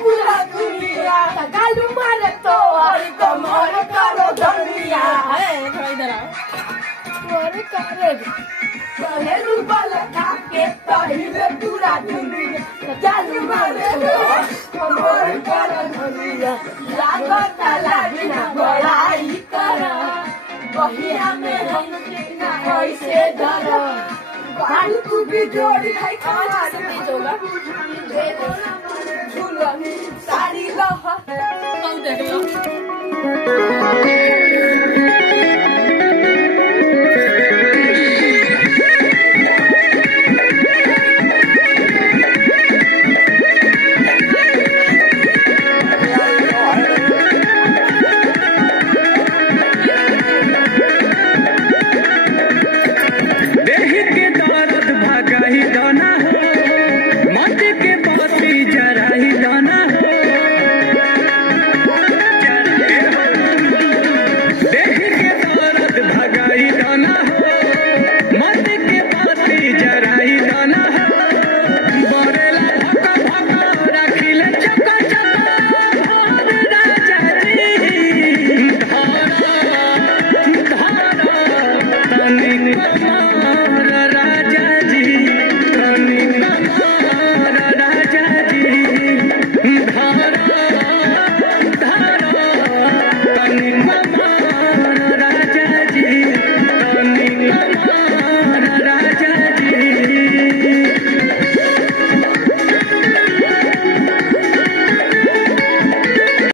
पूरा दुनिया गालू मारे तो और कमर करो दुनिया है इधर और करे चले रूपल खाके पहिले पूरा दुनिया गालू मारे तो कमर करो दुनिया लागत लागिना बड़ाई कर बहिया में हम कितना कैसे डर बाल तू भी जोड़ी है खाना से जोगा दे दो ना झूलनी सारी लह देख लो